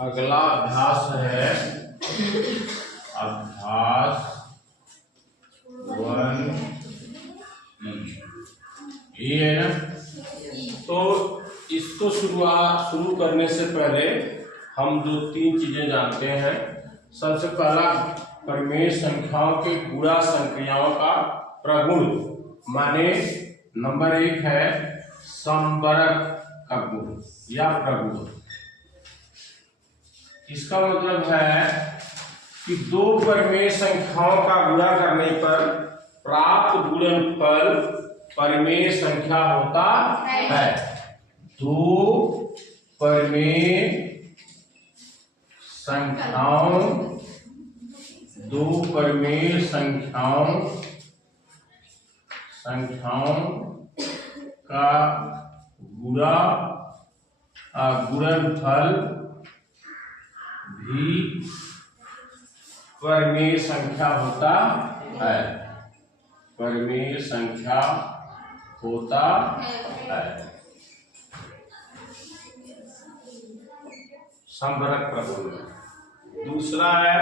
अगला अभ्यास है अभ्यास 1 ये है ना। तो इसको शुरू करने से पहले हम 2-3 चीजें जानते हैं। सबसे पहला, परिमेय संख्याओं के गुणा संक्रियाओं का प्रगुण, माने नंबर 1 है संवरक का गुण या प्रगुण। इसका मतलब है कि दो परिमेय संख्याओं का गुणा करने पर प्राप्त गुणनफल परिमेय संख्या होता है। दो परिमेय संख्याओं का गुणनफल भी परिमेय संख्या होता है। परिमेय संख्या होता है। संवरक प्रगुण। दूसरा है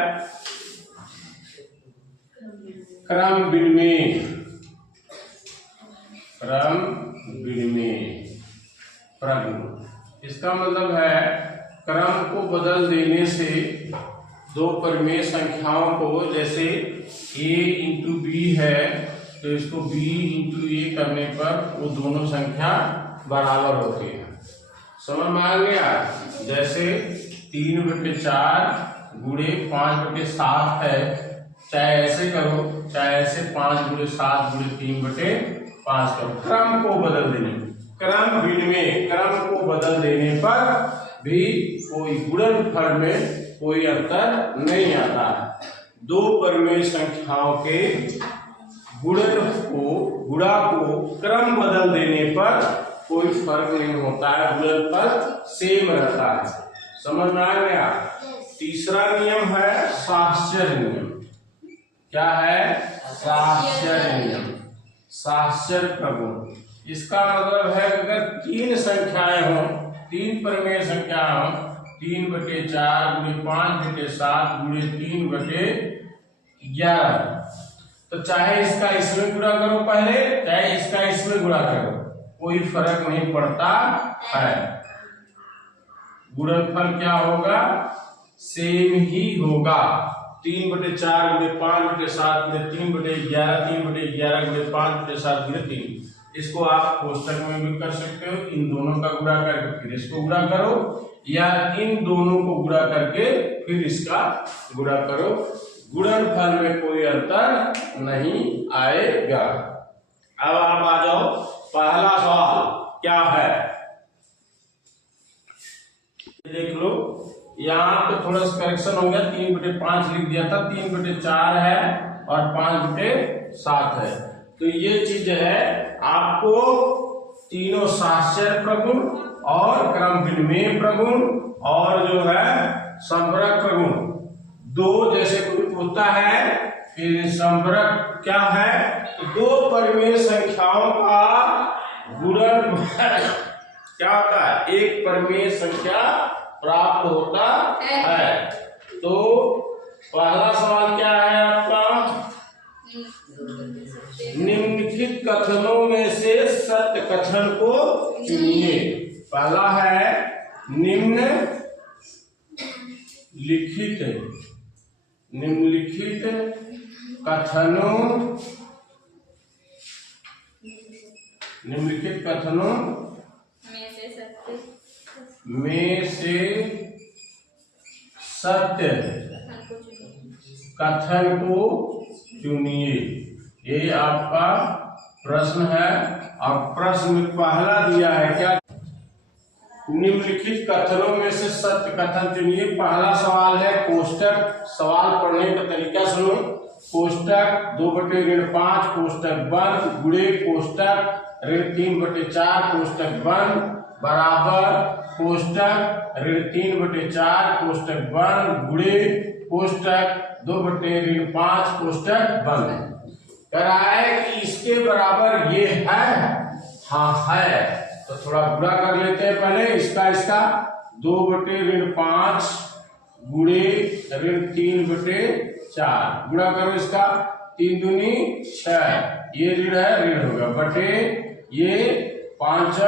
क्रम विनिमेय प्रगुण। इसका मतलब है क्रम को बदल देने से दो परिमेय संख्याओं को, जैसे a इंटू बी है तो इसको b इंटू ए करने पर वो दोनों संख्या बराबर होती है। समझ में आ गया? जैसे 3/4 गुणे 5/7 है, चाहे ऐसे करो चाहे ऐसे 5 गुणे 7 गुणे 3/5 करो। क्रम को बदल देने, क्रम विनिमेय, क्रम को बदल देने पर भी कोई गुणनफल में कोई अंतर नहीं आता है। दो परिमेय संख्याओं के गुणा को क्रम बदल देने पर कोई फर्क नहीं होता है, गुणनफल सेम रहता है। समझ में आ गया? तीसरा नियम है साहचर्य नियम। क्या है? साहचर्य नियम, साहचर्य प्रगुण। इसका मतलब है अगर 3 संख्याएं हों, 3 परिमेय संख्या हों, 3/4 गुणे 5/7 गुणे 3/11, तो चाहे इसका इसमें गुणा करो पहले, चाहे इसका इसमें गुणा करो, कोई फर्क नहीं पड़ता है। गुणनफल क्या होगा? सेम ही होगा। 3/4 गुणे 5/7 गुणे 3/11, 3/11 गुणे 5/7 गुणे 3। इसको आप कोष्टक में भी कर सकते हो, इन दोनों का गुणा करके फिर इसको गुणा करो, या इन दोनों को गुणा करके फिर इसका गुणा करो। गुणनफल में कोई अंतर नहीं आएगा। अब आप आ जाओ, पहला सवाल क्या है देख लो। यहाँ पे थोड़ा सा करेक्शन हो गया, 3/5 लिख दिया था, 3/4 है और 5/7 है। तो ये चीज है, आपको तीनों साहचर्य प्रगुण और क्रम विनिमेय प्रगुण और जो है संवरक प्रगुण, दो जैसे कोई पूछता है कि संवरक क्या है, तो दो परिमेय संख्याओं का गुणनफल क्या होता है? एक परिमेय संख्या प्राप्त होता है। तो पहला सवाल क्या है आपका? निम्नलिखित कथनों में से सत्य कथन को चुनिए। पहला है निम्नलिखित कथनों में से सत्य कथन को चुनिए। ये आपका प्रश्न है। और प्रश्न में पहला दिया है क्या? निम्नलिखित कथनों में से सत्य कथन चुनिए। पहला सवाल है कोष्टक। सवाल पढ़ने का तरीका सुनो। कोष्टक 2/5 कोष्टक बंद गुणे कोष्टक 3/4 कोष्टक बंद बराबर कोष्टक 3/4 कोष्टक बंद गुणे कोष्टक 2/5 कोष्टक बंद। कह रहा है कि इसके बराबर ये है। हाँ है, तो थोड़ा गुणा कर लेते हैं पहले। इसका 2/-5 गुणे -3/4 गुणा करो इसका 3 दूनी 6 ये ऋण है ऋण हो गया बटे ये 5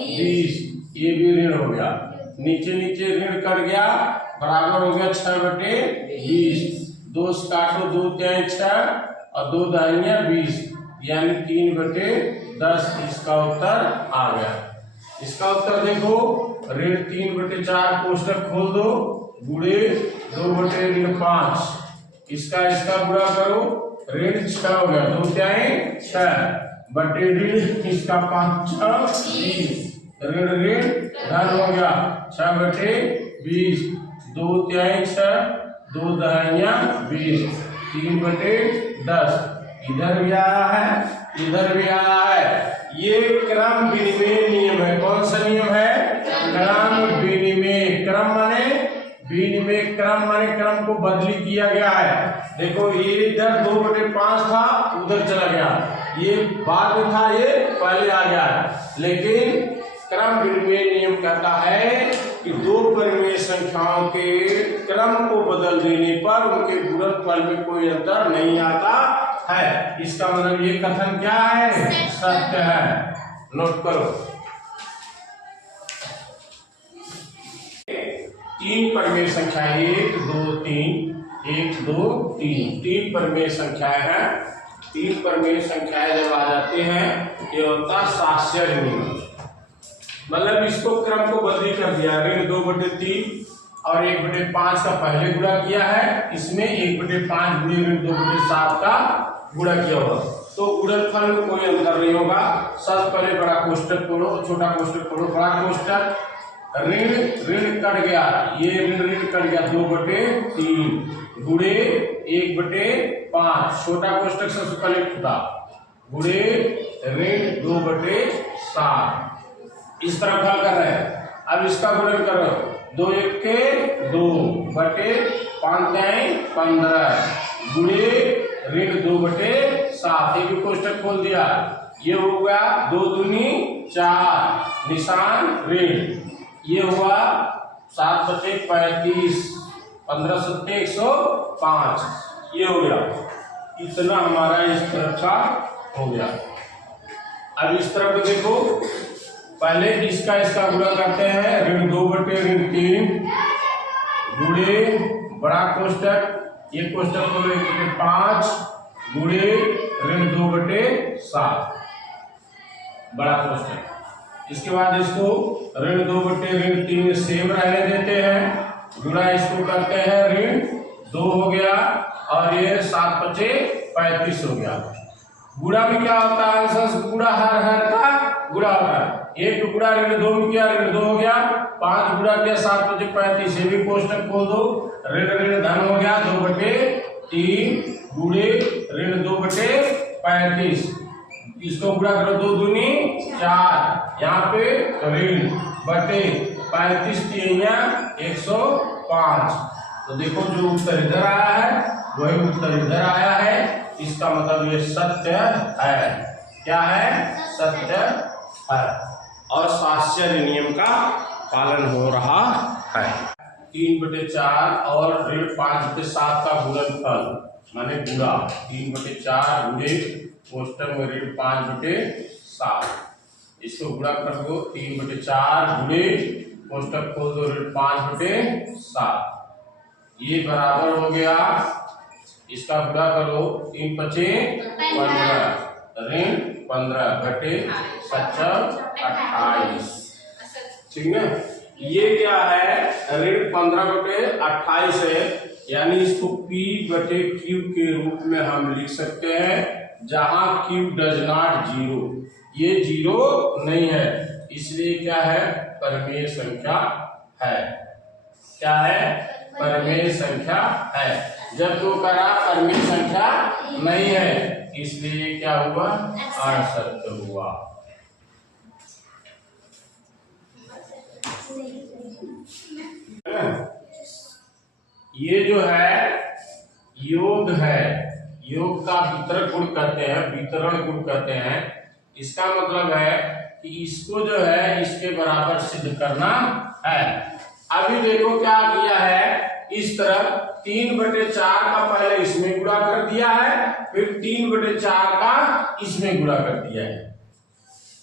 20 ये भी ऋण हो गया नीचे नीचे ऋण कट गया बराबर हो गया 6/20 2 काटो 2 तिहाई 6 और 2 दहाइयां 20 यानी 3/10 इसका उत्तर आ गया। इसका उत्तर देखो ऋण 3/4 कोष्टक खोल दो गुणे 2/5 इसका गुणा करो ऋण 6 हो गया 2 तिहाई 6 बटे ऋण इसका 5 20 ऋण धन हो गया 6/20 2 तिहाई 6 2 दहाइयां 20 3/10 इधर भी आया है इधर भी आया है। ये क्रम विनिमय नियम है। कौन सा नियम है? क्रम विनिमय। क्रम माने विनिमय क्रम माने क्रम को बदली किया गया है। देखो ये इधर 2/5 था उधर चला गया ये बाद में था ये पहले आ गया लेकिन क्रम विनिमय नियम कहता है कि दो परिमेय संख्याओं के क्रम को बदल देने पर उनके गुणनफल में कोई अंतर नहीं आता है। इसका मतलब ये कथन क्या है? सत्य है। नोट करो 3 परिमेय संख्या 1 2 3 1 2 3 3 परिमेय संख्याएं हैं। 3 परिमेय संख्याएं जब आ जाते हैं ये होता साक्ष्य नियम। मतलब इसको क्रम को बदली कर दिया ऋण 2/3 और 1/5 का पहले गुणा किया है इसमें 1/5 गुणे ऋण 2/7 का गुणा किया होगा तो गुणनफल में कोई अंतर नहीं होगा। सबसे पहले बड़ा कोष्टक तोड़ो छोटा कोष्टक तोड़ो बड़ा कोष्टक ऋण कट गया ये ऋण कट गया 2/3 गुणे 1/5 छोटा कोष्टक सबसे पहले खुदा गुणे ऋण 2/7 इस तरफ हल कर रहे हैं। अब इसका गुणन करो 2 1 के 2 बटे 5 15 गुणे ऋण 2/7 एक कोष्टक खोल दिया ये हो गया 2 दूनी 4 निशान ऋण ये हुआ 7/35 15 7 105 ये हो गया इतना हमारा इस तरफ का हो गया। अब इस तरफ देखो पहले इसका गुणा करते हैं ऋण 2/3 गुणे बड़ा कोष्टक ये कोष्टक को 1/5 गुणे ऋण 2/7 बड़ा कोष्टक। इसके बाद इसको ऋण 2/3 सेम रहने देते हैं गुणा इसको करते हैं ऋण 2 हो गया और ये 7/35 हो गया। गुणा भी क्या होता है? गुणा हर का गुणा होता है। एक गुणा ऋण 2 में किया ऋण 2 हो गया 5 गुणा किया 7/35 ये भी कोष्टक खोल दो ऋण धन हो गया 2/3 गुणे ऋण 2/35 इसको गुणा करो 2 दूनी 4 यहाँ पे ऋण बटे 35 तिहाइयां 105 तो देखो जो उत्तर इधर आया है वही उत्तर इधर आया है। इसका मतलब ये सत्य है। क्या है? सत्य है और साक्ष्य नियम का पालन हो रहा है। 3/4 और ऋण 5/7 का गुणनफल माने गुणा 3/4 गुणे कोष्टक में ऋण 5/7 इसको गुणा कर दो 3/4 गुणे कोष्टक खोल दो ऋण 5/7 ये बराबर हो गया इसका गुणा करो 3×5 15 ऋण 15 बटे 27 ठीक है। ये क्या है ऋण 15/28 है यानी इसको P/Q के रूप में हम लिख सकते हैं जहां Q डज नॉट 0 ये 0 नहीं है इसलिए क्या है परिमेय संख्या है। क्या है? परिमेय संख्या है। जब तो करा परिमेय संख्या नहीं है इसलिए क्या हुआ? असत्य हुआ। ये जो है योग का वितरण गुण कहते हैं। इसका मतलब है कि इसको जो है इसके बराबर सिद्ध करना है। अभी देखो क्या किया है, इस तरफ 3/4 का पहले इसमें गुणा कर दिया है, फिर 3/4 का इसमें गुणा कर दिया है।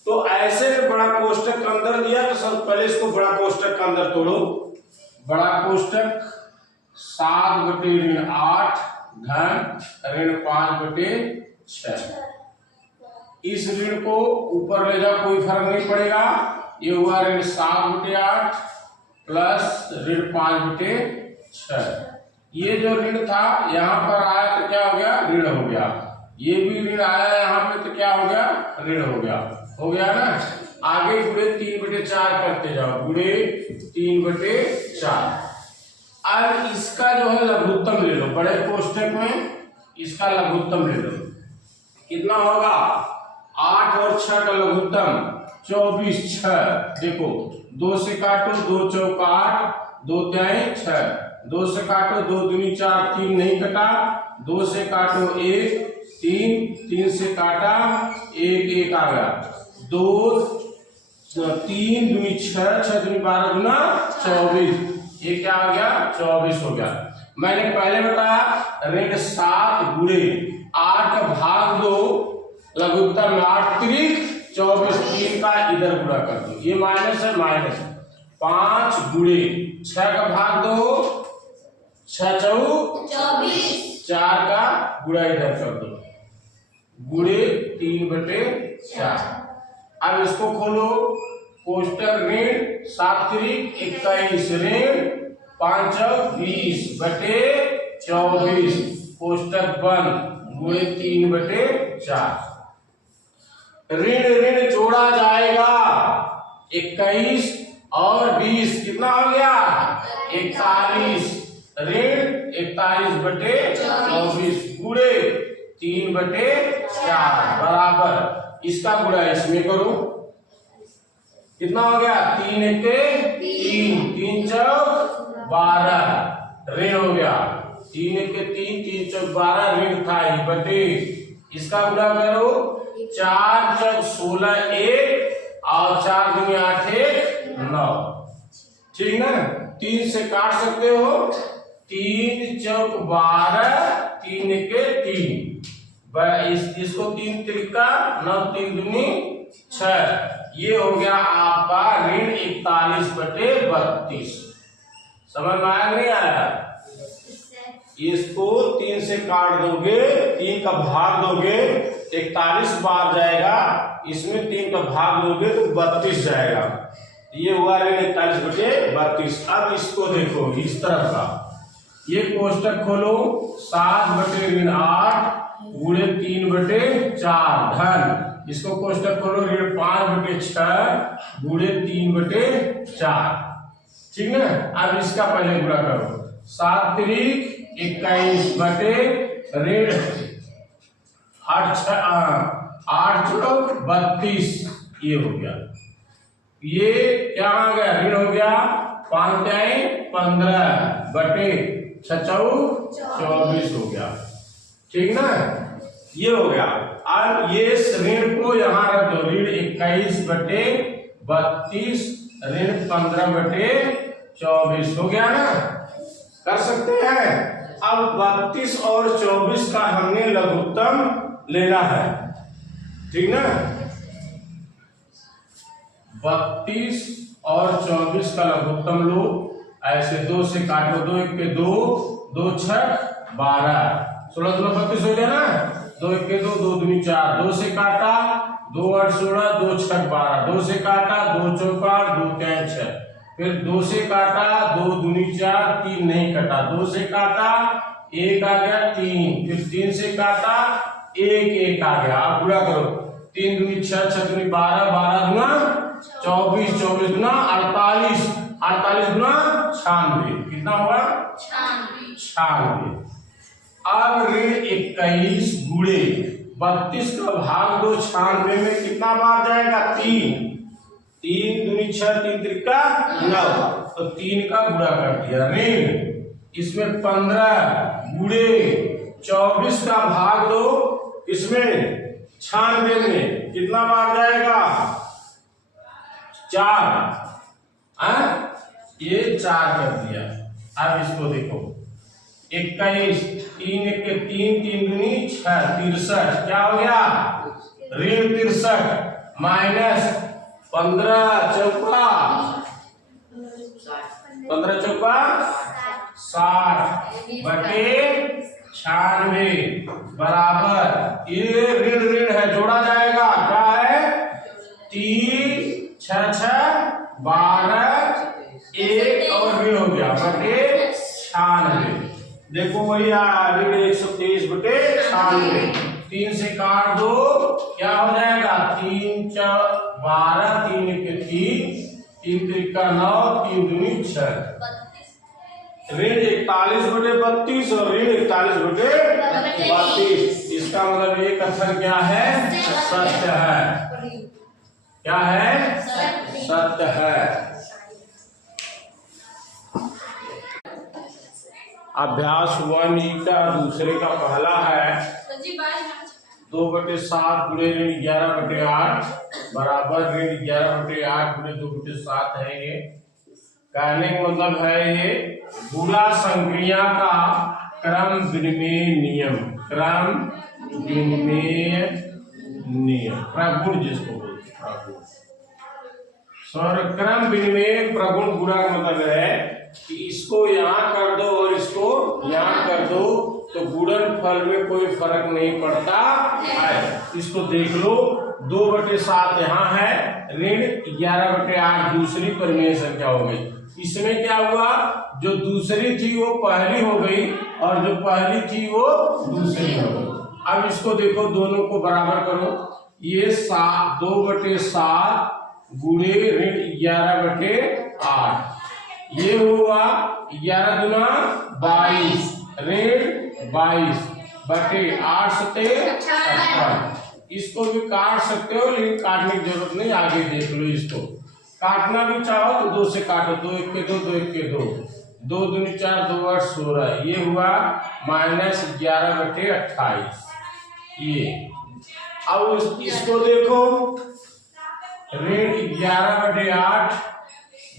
तो ऐसे में बड़ा कोष्टक के अंदर दिया तो सब पहले इसको बड़ा कोष्टक के अंदर तोड़ो। बड़ा कोष्टक 7/8 धन ऋण 5/6। इस ऋण को ऊपर ले जाओ, कोई फर्क नहीं पड़ेगा। ये हुआ ऋण 7/8 प्लस ऋण 5/6। ये जो ऋण था यहाँ पर आया तो क्या हो गया, ऋण हो गया। ये भी ऋण आया यहाँ पे तो क्या हो गया, ऋण हो गया। हो गया ना। आगे गुणे 3/4 करते जाओ, गुणे 3/4। अब इसका जो है लघुत्तम ले लो, बड़े कोष्टक में इसका लघुत्तम ले लो। कितना होगा, 8 और 6 का लघुत्तम 24, 6। देखो 2 से काटो, 2 चौका 8, 2 तिहाई 6। 2 से काटो, 2 दूनी 4, 3 नहीं कटा। 2 से काटो 1, 3, 3 से काटा 1, 1 आ गया। 2, 3 दूनी 6, 6 दूनी 12 गुना 24। ये क्या आ गया, 24 हो गया। मैंने पहले बताया ऋण 7 गुणे 8 भाग 2 लघुत्तम 8 त्रिक 24, 3 का इधर गुणा कर दो। ये माइनस है, माइनस 5 गुणे 6 का भाग 2, 6 चौक 24, 4 का गुणा इधर कर दो, गुणे 3/4। अब इसको खोलो, कोष्टक ऋण 7 त्रिक 21 ऋण 5 चौक 20/24 कोष्टक बंद, गुणे 3/4। ऋण ऋण जोड़ा जाएगा, 21 और 20 कितना हो गया, 41। ऋण 41/24 गुणे 3/4 बराबर इसका गुणा इसमें करो। कितना हो गया, 3 1 3, 3 चौक 12 ऋण हो गया। 3 1 3, 3 चौक 12 ऋण था ही बटे इसका गुणा करो। 4 चौक 16 1 और 4 दूनी 8 1 9। ठीक ना, 3 से काट सकते हो। 3 चौक 12, 3 1 3, इसको 3 त्रिका 9, 3 दूनी 6। ये हो गया आपका ऋण 41/32। समझ में आया नहीं आया? इसको 3 से काट दोगे, 3 का भाग दोगे 41 बार जाएगा, इसमें 3 का भाग दोगे तो 32 जाएगा। ये हुआ ऋण 41/32। अब इसको देखो इस तरफ का, ये कोष्टक खोलो 7/8 गुणे 3/4 धन, इसको कोष्टक खोलो ऋण 5/6 गुणे 3/4। ठीक है। अब इसका पहले गुणा करो, 7 त्रिक 21 बटे ऋण 8 चौक 32। ये हो गया, ये क्या आ गया, ऋण हो गया 5 तिहाई 15 बटे 6 चौक 24 हो गया। ठीक ना, ये हो गया। अब ये ऋण को यहाँ रख दो, ऋण 21/32 ऋण 15/24 हो गया ना, कर सकते हैं। अब 32 और 24 का हमने लघुत्तम लेना है। ठीक ना, 32 और 24 का लघुत्तम लो। ऐसे 2 से काटो, 2 1 के 2, 2 6 12, 16 16 32 हो गया ना। 2 1 के 2, 2 दूनी 4, 2 से काटा 2 8 16, 2 6 12, 2 से काटा 2 चौका 8, 2 तिहाई 6, फिर 2 से काटा 2 दूनी 4, 3 नहीं कटा, 2 से काटा 1 आ गया 3, फिर 3 से काटा 1 1 आ गया। आप गुणा करो, 3 दूनी 6, 6 दूनी 12, 12 दूना 24, 24 दूना 48, 48 दूना 96। कितना हुआ, 96। अब ऋण 21 गुणे 32 का भाग 2 96 में कितना बार जाएगा, 3, 3 दूनी 6, 3 त्रिका 9, तो 3 का गुणा कर दिया। ऋण इसमें 15 गुणे 24 का भाग 2 इसमें 96 में कितना बार जाएगा, 4। ये 4 कर दिया। अब इसको देखो 21, 3 1 के 3, 3 दूनी 6, 63 क्या हो गया ऋण 63 माइनस 15 चौका 60 बटे 96 बराबर ये ऋण ऋण है जोड़ा जाएगा क्या है 3 6 6 12 1 और ऋण हो गया बटे 96। देखो वही ऋण 123 बटे 96। 3 से काट दो क्या हो जाएगा 3 4 12 3 के 3 3 त्रिका 9 3 दूनी 6 ऋण 41 बटे 32 और ऋण 41 बटे 32। इसका मतलब ये कथन क्या है सत्य है। क्या है सत्य है। अभ्यास 1 का दूसरे का पहला है 2/7 गुणे ऋण 11/8 बराबर ऋण 11/8 गुणे 2/7 है। ये कहने का मतलब है ये गुणा संक्रिया का क्रम विनिमय नियम प्रगुण जिसको बोलते प्रगुण सर क्रम विनिमय प्रगुण गुणा का मतलब है कि इसको यहाँ कर दो और इसको यहाँ कर दो तो गुणनफल में कोई फर्क नहीं पड़ता है। इसको देख लो 2/7 यहाँ है ऋण 11/8 दूसरी परिमेय संख्या हो गई। इसमें क्या हुआ जो दूसरी थी वो पहली हो गई और जो पहली थी वो दूसरी हो गई। अब इसको देखो दोनों को बराबर करो ये 2/7 गुणे ऋण 11/8 ये हुआ 11 दूना 22 ऋण 22 बटे 8 सते 56। इसको भी काट सकते हो लेकिन काटने की जरूरत नहीं आगे देख लो। इसको काटना भी चाहो तो 2 से काटो 2 1 के 2 2 1 के 2 2 दूनी 4 2 8 16 ये हुआ माइनस 11/28 ये। अब इसको देखो ऋण 11/8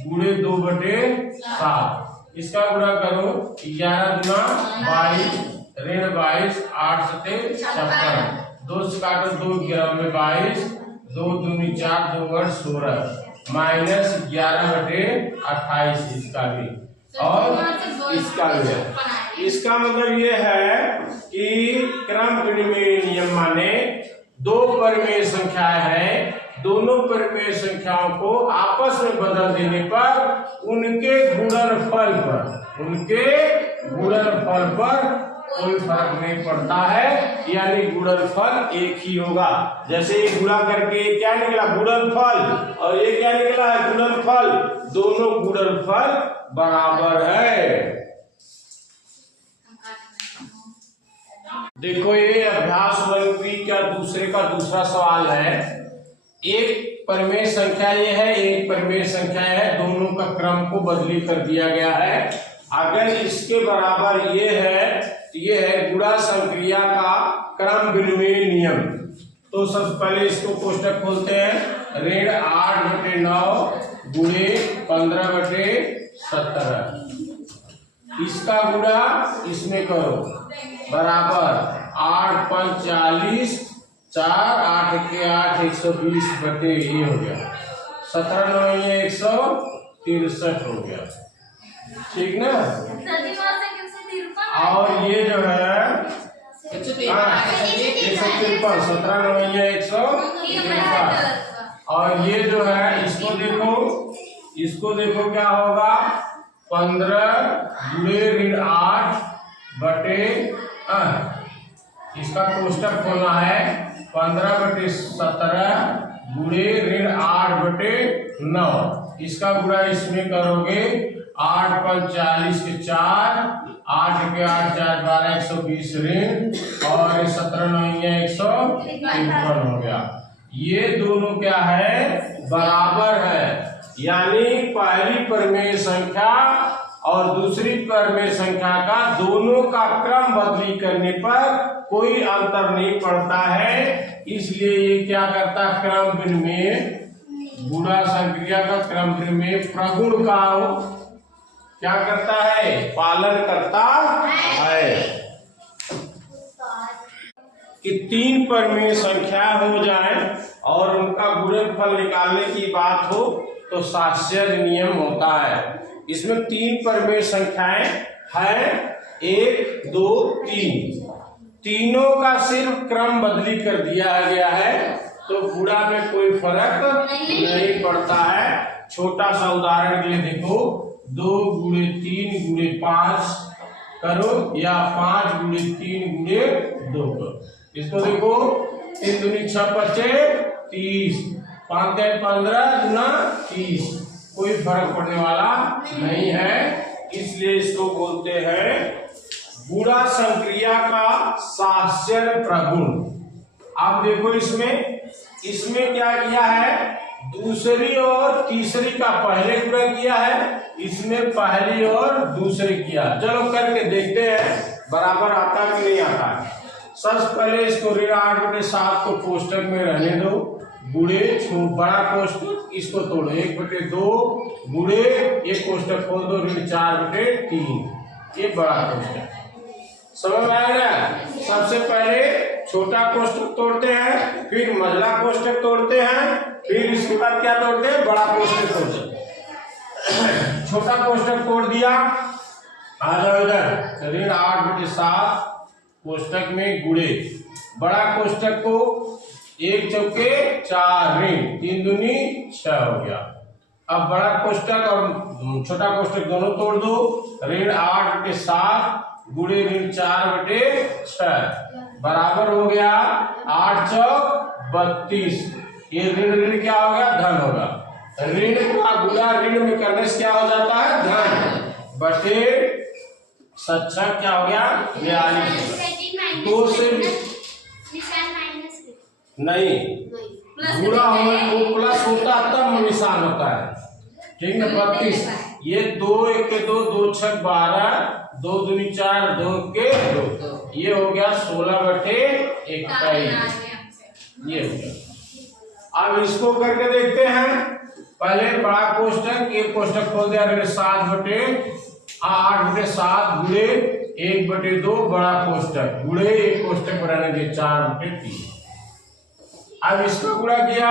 गुणे 2/7 इसका गुणा करो 11 दूना 22 ऋण 22 8 सते 56 2 से काटो 2 11 में 22 2 दूनी 4 2 8 16 माइनस 11/28 इसका भी और इसका भी। इसका मतलब ये है कि क्रम विनिमय नियम माने दो परिमेय संख्याएं हैं दोनों परिमेय संख्याओं को आपस में बदल देने पर उनके गुणनफल पर कोई फर्क नहीं पड़ता है यानी गुणनफल एक ही होगा। जैसे ये गुणा करके क्या निकला गुणनफल और ये क्या निकला है गुणनफल दोनों गुणनफल बराबर है। देखो ये अभ्यास 1 का दूसरा सवाल है। एक परिमेय संख्या ये है एक परिमेय संख्या है दोनों का क्रम को बदली कर दिया गया है। अगर इसके बराबर ये है गुणा संक्रिया का क्रम विनिमय नियम। तो सबसे पहले इसको कोष्टक खोलते हैं ऋण 8/9 गुणे 15/17 इसका गुणा इसमें करो बराबर 8 5 40 4 8 के 8 120 बटे ये हो गया 17 9 163 हो गया ठीक ना। और ये जो है 153 17 9 153 और ये जो है इसको देखो क्या होगा 15 गुणे ऋण 8 बटे इसका कोष्टक खोलना है 15/17 गुणे ऋण 8/9 इसका गुणा इसमें करोगे 8 5 40 के 4 8 के 8 4 12 120 ऋण और 17 9 153 हो गया। ये दोनों क्या है बराबर है यानी पहली परिमेय संख्या और दूसरी परिमेय संख्या का दोनों का क्रम बदली करने पर कोई अंतर नहीं पड़ता है। इसलिए ये क्या करता क्रम विनिमय गुणा संक्रिया का क्रम विनिमय प्रगुण का क्या करता है? पालन करता है। कि 3 परिमेय संख्या हो जाए और उनका गुणनफल निकालने की बात हो तो सास्यज नियम होता है। इसमें 3 परिमेय संख्याएं हैं, 1, 2, 3। तीनों का सिर्फ क्रम बदली कर दिया गया है तो गुणा में कोई फर्क नहीं पड़ता है। छोटा सा उदाहरण के लिए देखो, 2 गुणे 3 गुणे 5 करो या 5 गुणे 3 गुणे 2 करो। इसको देखो, 3 दूनी 6 पचे 30, 5 के 15 गुना 30, कोई फर्क पड़ने वाला नहीं है। इसलिए इसको बोलते हैं गुणा संक्रिया का सास्यज प्रगुण। आप देखो इसमें क्या किया है? दूसरी और तीसरी का पहले गुणा किया है, इसमें पहली और दूसरी किया। चलो करके देखते हैं बराबर आता कि नहीं आता। सबसे पहले इसको ऋण 8/7 को कोष्टक में रहने दो, गुणे बड़ा कोष्टक इसको तोड़ो, 1/2 गुणे ये कोष्टक खोल दो, ऋण 4/3 ये बड़ा कोष्टक। समझ में आएगा? सबसे पहले छोटा कोष्टक तोड़ते हैं, फिर मझला कोष्टक तोड़ते हैं, फिर इसके बाद क्या तोड़ते हैं? बड़ा कोष्टक तोड़ते हैं। छोटा कोष्टक तोड़ दिया, आ जाओ इधर, ऋण 8/7 कोष्टक में गुणे बड़ा कोष्टक को 1 चौके 4 ऋण 3 दूनी 6 हो गया। अब बड़ा कोष्टक और छोटा कोष्टक दोनों तोड़ दो, ऋण 8/7 गुणे ऋण 4/6 बराबर हो गया 8 चौक 32। ये ऋण क्या हो गया? धन होगा। ऋण का गुणा ऋण में करने से क्या हो जाता है? धन बटे 7 क्या हो गया? 42। 2 से नहीं गुणा हो तो प्लस होता तब निशान होता है, ठीक है। 32 ये 2 1 के 2 2 6 12 2 दूनी 4 2 के 2 ये हो गया 16/21 ये हो गया। अब इसको करके देखते हैं। पहले बड़ा कोष्टक, एक कोष्टक खोल दिया, ऋण 8/7 गुणे 1/2 बड़ा कोष्टक गुणे एक कोष्टक में रहने दिए 4/3। अब इसका गुणा किया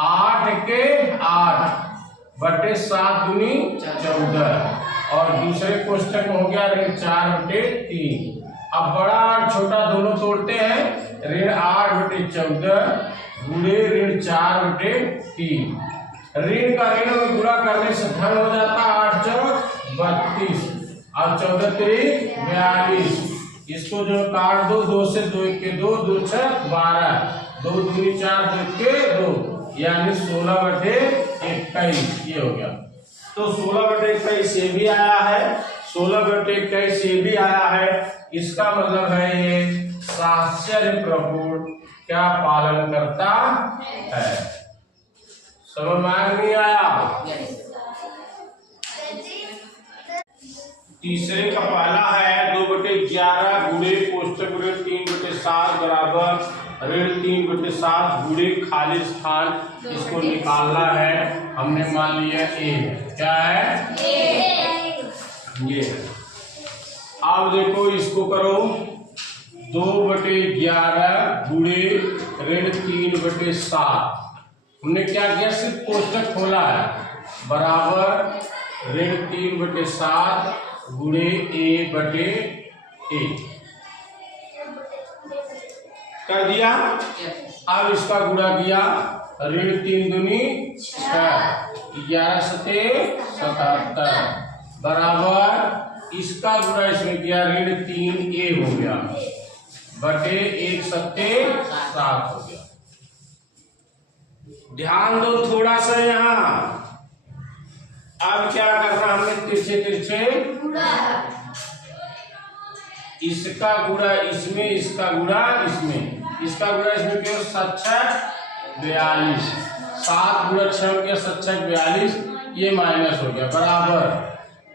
8 के 8 बटे 7 दूनी 14 और दूसरे कोष्टक में हो गया ऋण 4/3। अब बड़ा और छोटा दोनों तोड़ते हैं, ऋण 8/14 गुणे ऋण 4/3। ऋण का ऋण में गुणा करने से धन हो जाता 8 चौक 32 और 14 3 42। इसको जो काट दो, 2 से 2 1 के 2 2 6 12 2 दूनी 4 2 के 2 यानी 16/21 ये हो गया। तो 16/21 ये भी आया है, 16/21 ये भी आया है। इसका मतलब है ये सास्यज प्रगुण क्या पालन करता है। समझ में नहीं आया? तीसरे का पहला है 2/11 गुणे कोष्टक गुणे 3/7 बराबर ऋण 3/7 गुणे खाली स्थान। इसको निकालना है, हमने मान लिया ए। क्या है? ये। अब देखो इसको करो, 2/11 गुणे ऋण 3/7। हमने क्या किया? सिर्फ कोष्टक खोला है, बराबर ऋण 3/7 गुणे a/a कर दिया। अब इसका गुणा किया, ऋण 3 दूनी 6 11 सते 77 बराबर इसका गुणा इसमें किया, ऋण 3a हो गया बटे 1 सते 7 हो गया। ध्यान दो थोड़ा सा यहाँ। अब क्या करना हमने? तिरछे तिरछे इसका गुणा इसमें, इसका गुणा इसमें, इसका गुणा इसमें क्यों? 7 6 42 7 गुणा 6 हो गया 7 6 42 ये माइनस हो गया बराबर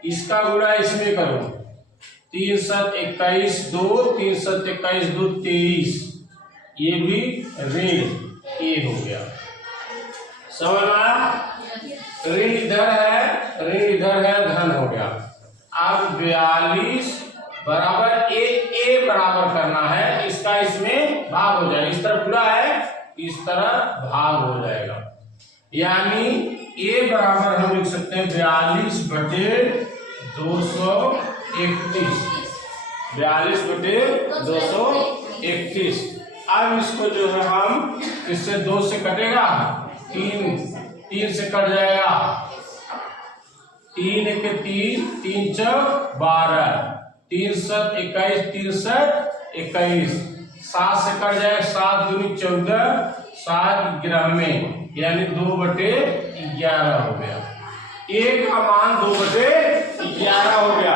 इसका गुणा इसमें करो, 3 7 21 2 3 7 21 2 23 ये भी ऋण ए हो गया। समझ में? ऋण इधर है, ऋण इधर है, धन हो अब 42 बराबर ए बराबर करना है, इसका इसमें भाग हो जाएगा। इस तरफ पूरा है, इस तरफ भाग हो जाएगा, यानी ए बराबर हम लिख सकते हैं 42/231। 42/231। अब इसको जो है हम इससे 2 से कटेगा, 3 से कट जाएगा, 3 × 3 3 × 12, 3 × 7 21, 3 × 7 21, 7 से कट जाएगा, 7 दूनी 14, 7 11 में, यानी 2/11 हो गया। ए का मान 2/11 हो गया।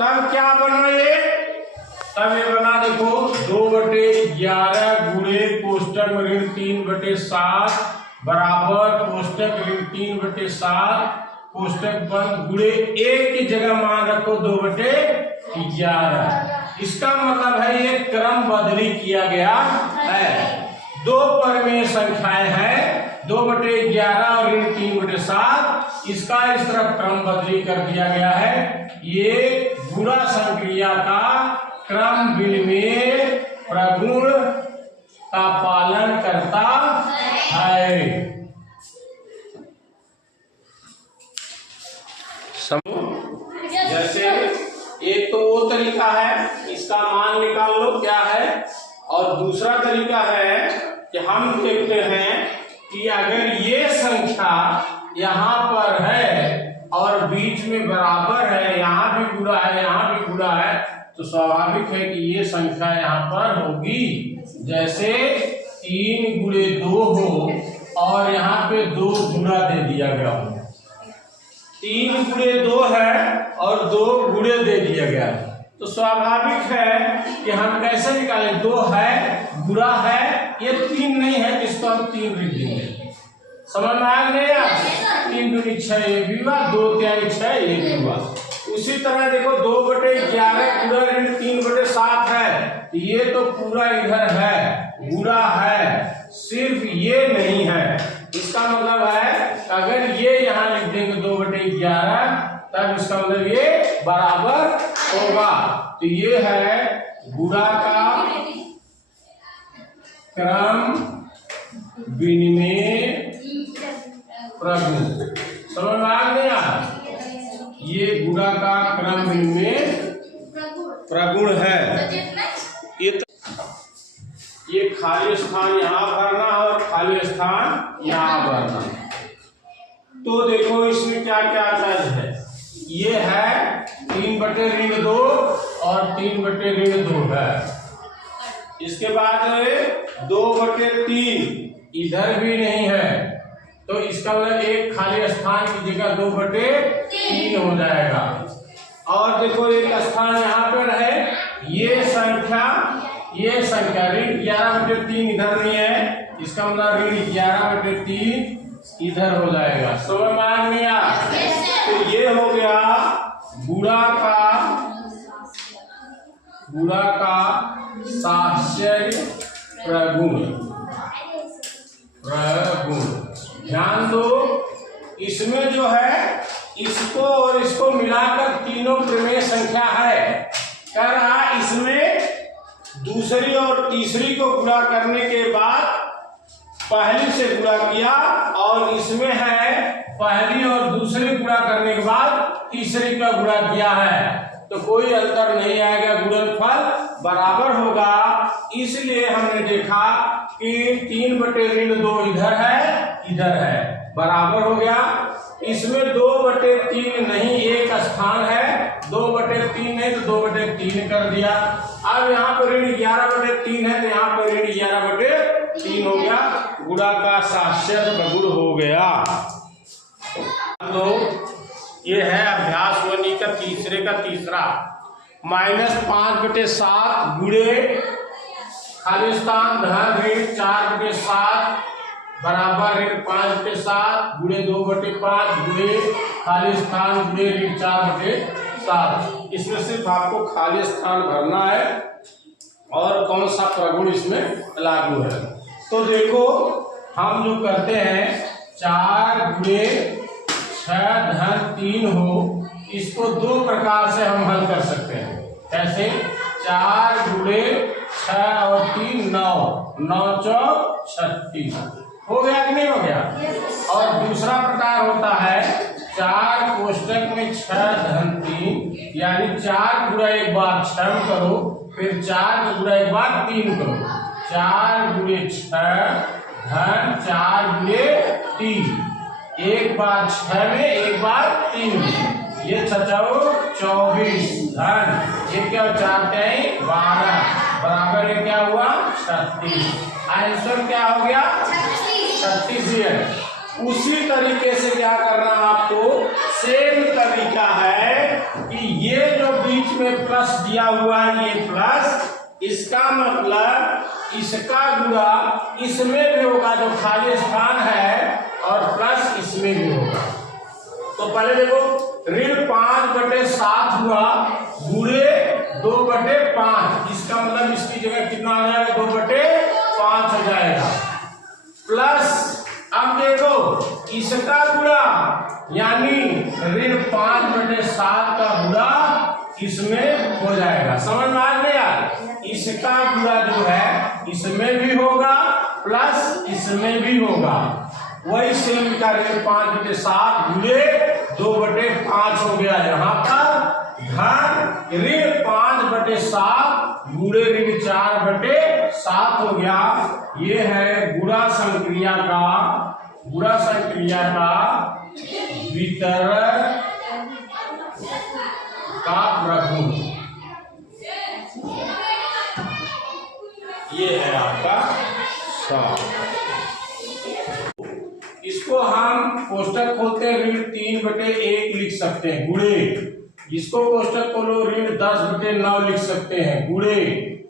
तब क्या बना ये? तब ये बना देखो 2/11 गुणे कोष्टक में ऋण 3/7 बराबर कोष्टक ऋण 3/7 कोष्टक बंद गुणे एक की जगह मान रखो 2/11। इसका मतलब है ये क्रम बदली किया गया है। दो परिमेय संख्याएं हैं 2/11 और ऋण 3/7, इसका इस तरह क्रम बदली कर दिया गया है। ये गुणा संक्रिया का क्रम विनिमेय प्रगुण का पालन करता है। जैसे एक तो वो तरीका है, इसका मान निकाल लो क्या है, और दूसरा तरीका है कि हम देखते हैं कि अगर ये संख्या यहाँ पर है और बीच में बराबर है, यहाँ भी गुणा है, यहाँ भी गुणा है, तो स्वाभाविक है कि ये संख्या यहाँ पर होगी। जैसे 3 गुणे 2 हो और यहाँ पे 2 गुणा दे दिया गया हो, 3 गुणे 2 है और 2 गुणे दे दिया गया है, तो स्वाभाविक है कि हम कैसे निकालें? 2 है, गुणा है, ये 3 नहीं है, जिसको हम 3 लिख देंगे। समझ में आया नहीं यार? 3 दूनी 6 ये भी हुआ, 2 3 6 ये भी हुआ। उसी तरह देखो 2/11 गुणा ऋण 3/7 है, ये तो पूरा इधर है, गुणा है, सिर्फ ये नहीं है। इसका मतलब है अगर ये यहाँ लिख देंगे 2/11, तब इसका मतलब ये बराबर होगा। तो ये है गुणा का क्रम विनिमेय प्रगुण। समझ में आ गया? ये गुणा का क्रम विनिमेय प्रगुण है। ये खाली स्थान यहाँ भरना और खाली स्थान यहाँ भरना। तो देखो इसमें क्या क्या चीज है। ये है 3/2 और 3/2 है। इसके बाद 2/3 इधर भी नहीं है, तो इसका मतलब एक खाली स्थान की जगह 2/3 हो जाएगा। और देखो एक स्थान यहाँ पर है, ये संख्या ऋण 11/3 इधर नहीं है, इसका मतलब ऋण 11/3 इधर हो जाएगा। समझ में आ गया? तो ये हो गया गुणा का साहचर्य प्रगुण। ध्यान दो, इसमें जो है इसको और इसको मिलाकर तीनों प्रमेय संख्या है। कह रहा इसमें दूसरी और तीसरी को गुणा करने के बाद पहली से गुणा किया, और इसमें है पहली और दूसरी गुणा करने के बाद तीसरी का गुणा किया है, तो कोई अंतर नहीं आएगा, गुणनफल बराबर होगा। इसलिए हमने देखा कि 3/2 इधर है, बराबर हो गया। इसमें 2/3 नहीं, एक स्थान है, 2/3 नहीं तो 2/3 कर दिया। अब यहाँ पर ऋण 11/3 है, तो यहाँ पर ऋण 11/3 हो गया, गुणा का साहचर्य प्रगुण हो गया। तो ये है अभ्यास वनी का तीसरे का तीसरा। -5/7 गुणे खाली स्थान धन ऋण 4/7 बराबर ऋण 5/7 गुणे 2/5 गुणे खाली स्थान गुणे ऋण 4/7। इसमें सिर्फ आपको खाली स्थान भरना है और कौन सा प्रगुण इसमें लागू है। तो देखो हम जो करते हैं 4 गुणे 6 धन 3 हो इसको दो प्रकार से हम हल कर सकते हैं। कैसे? 4 गुणे 6 और 3 9, 9 चौक 36। हो गया कि नहीं हो गया? और दूसरा प्रकार होता है 4 कोष्टक में 6 धन 3, यानी 4 गुणा एक बार 6 करो, फिर 4 गुणा एक बार 3 करो। 4 गुणे 6 धन 4 गुणे 3, एक बार 6 में एक बार 3 में, ये 24 धन ये क्या 4 क्या 12 बराबर है क्या हुआ 36। आंसर क्या हो गया 36 है। उसी तरीके से क्या करना आपको, सेम तरीका है कि ये जो बीच में प्लस दिया हुआ है ये प्लस, इसका मतलब इसका गुणा इसमें भी होगा जो खाली स्थान है, और प्लस इसमें भी होगा। तो पहले देखो ऋण 5/7 हुआ गुणे 2/5, इसका मतलब इसकी जगह कितना आ जाएगा 2/5 हो जाएगा। प्लस अब देखो इसका गुणा यानी ऋण 5/7 का गुणा इसमें हो जाएगा। समझ में आ गया? इसका गुणा जो है इसमें भी होगा प्लस इसमें भी होगा। वही सेम का ऋण 5/7 गुणे 2/5 हो गया। यहाँ पर धन ऋण 5/7 गुणे ऋण 4/7 हो गया। ये है गुणा संक्रिया वितरण का प्रगुण। ये है आपका 7। इसको हम कोष्टक खोलते हैं ऋण 3/1 लिख सकते हैं गुणे, इसको कोष्टक खोलो ऋण 10/9 लिख सकते हैं गुणे,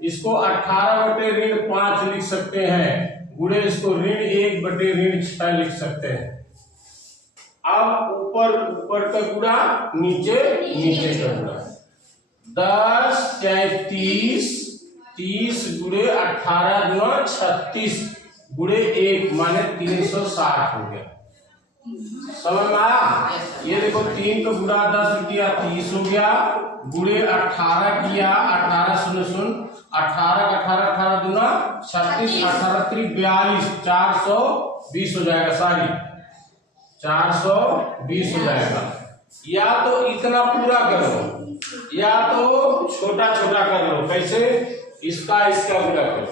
इसको 18/5 लिख सकते हैं गुणे, इसको ऋण 1/6 लिख सकते हैं। अब ऊपर का गुणा नीचे का गुणा। 10 × 30 गुणे 18 गुणा 36 गुणे 1 माने 360 हो गया। समझ में आया? ये देखो 3 का गुणा 10 किया 30 हो गया, गुणे 18 किया 18 0 18 18 दूना 36 18 3 42 420 हो जाएगा। सारी 420 हो जाएगा। या तो इतना पूरा करो या तो छोटा छोटा कर लो। कैसे? इसका गुणा करो।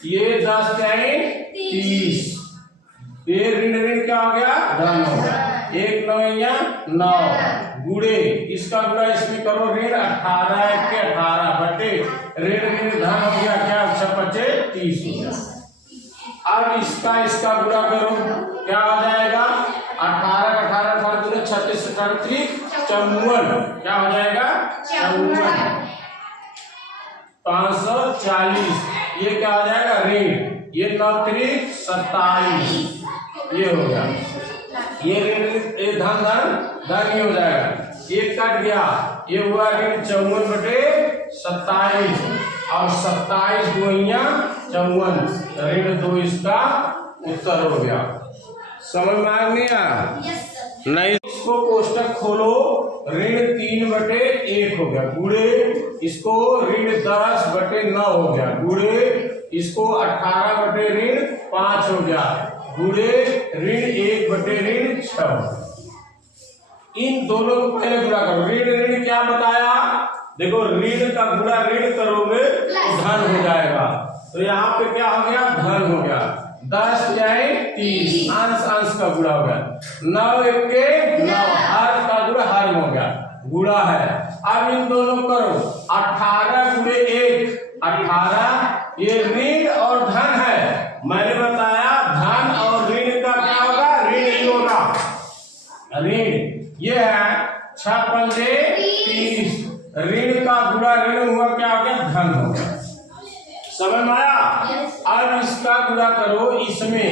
ये 10 क्या है 30, ये ऋण क्या हो गया धन हो गया। 1 9 9 गुणे इसका गुणा इसमें करो ऋण 18 के 18 बटे ऋण धन हो गया क्या 6 30 हो गया। अब इसका गुणा करो क्या हो जाएगा 18 18 गुणे 36 54 क्या हो जाएगा 54 540। ये क्या हो जाएगा ऋण, ये 9 3 27 ये हो गया। ये ऋण धन ही हो जाएगा। ये कट गया, ये हुआ ऋण 54/27 और 27 गुणिया 54 ऋण 2 इसका उत्तर हो गया। समझ में आ गया? नहीं इसको कोष्टक खोलो ऋण 3/1 हो गया गुणे इसको ऋण 10/9 हो गया गुणे इसको 18/5 हो गया गुणे ऋण 1/6। इन दोनों को पहले गुणा करो। ऋण क्या बताया? देखो ऋण का गुणा ऋण करोगे तो धन हो जाएगा। तो यहाँ पे क्या हो गया धन हो गया। 10 जाए 30 अंश का गुणा हो गया। 9 1 9 हर का गुणा हर हो गया गुणा है। अब इन दोनों करो 18 गुणे 1 18 ये ऋण और धन है। मैंने बताया धन और ऋण का क्या होगा ऋण ही होगा। ऋण ये है 6 पंजे 30 ऋण का गुणा ऋण हुआ क्या हो गया धन हो गया। समझ में आया? अब इसका गुणा करो इसमें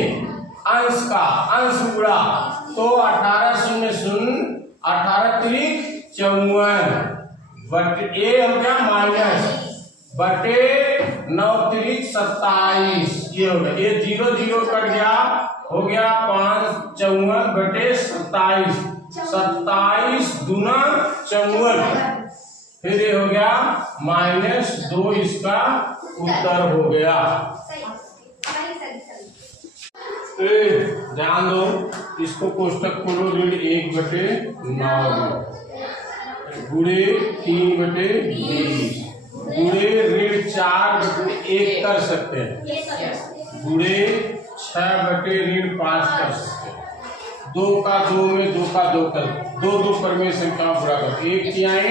अंश का अंश गुणा तो 18 0 0 18 3 54 बटे ए हो गया माइनस बटे 9 3 27 ये हो गया। ये 0 0 कट गया हो गया 5 54 बटे 27 27 दूना 54, फिर ये हो गया -2, इसका उत्तर हो गया। ध्यान दो, इसको कोष्टक खोलो, ऋण 1/9 गुणे 3/20 गुणे ऋण 4/1 कर सकते हैं, गुणे 6/5 कर सकते हैं। 2 का 2 में 2 का 2 कर 2 परिमेय संख्या पूरा कर 1 तिहाई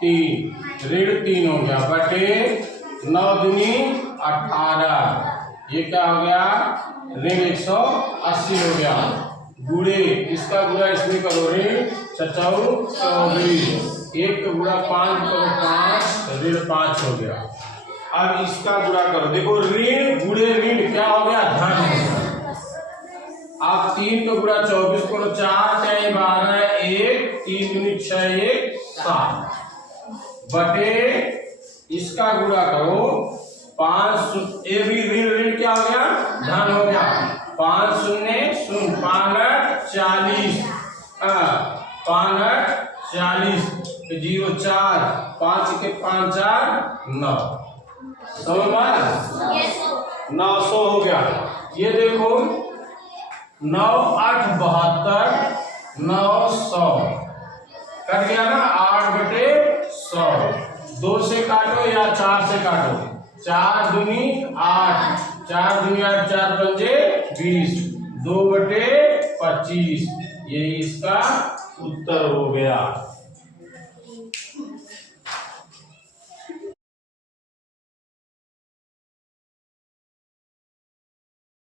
3 ऋण 3 हो गया बटे 9 दूनी 18, ये क्या हो गया ऋण 180 हो गया, गुणे इसका गुणा इसमें करो ऋण 24, 1 का गुणा 5 करो 5, ऋण 5 हो गया। अब इसका गुणा करो, देखो ऋण गुणे ऋण क्या हो गया धन हो गया। आप 3 का गुणा 24 करो 4 चाहे 12 1 3 दूनी 6 1 7 बटे इसका गुणा करो 5, ये भी ऋण क्या हो गया धन हो गया, 5 शून्य शून्य 5 40 5 40 0 4 5 के 5 4 9, समझ में आया? 900 हो गया। ये देखो 9 8 72 900 कर गया ना, 8/100, 2 से काटो या 4 से काटो, 4 दूनी 8, 4 दूनी 8 4 पंजे 20, 2/25, यही इसका उत्तर हो गया।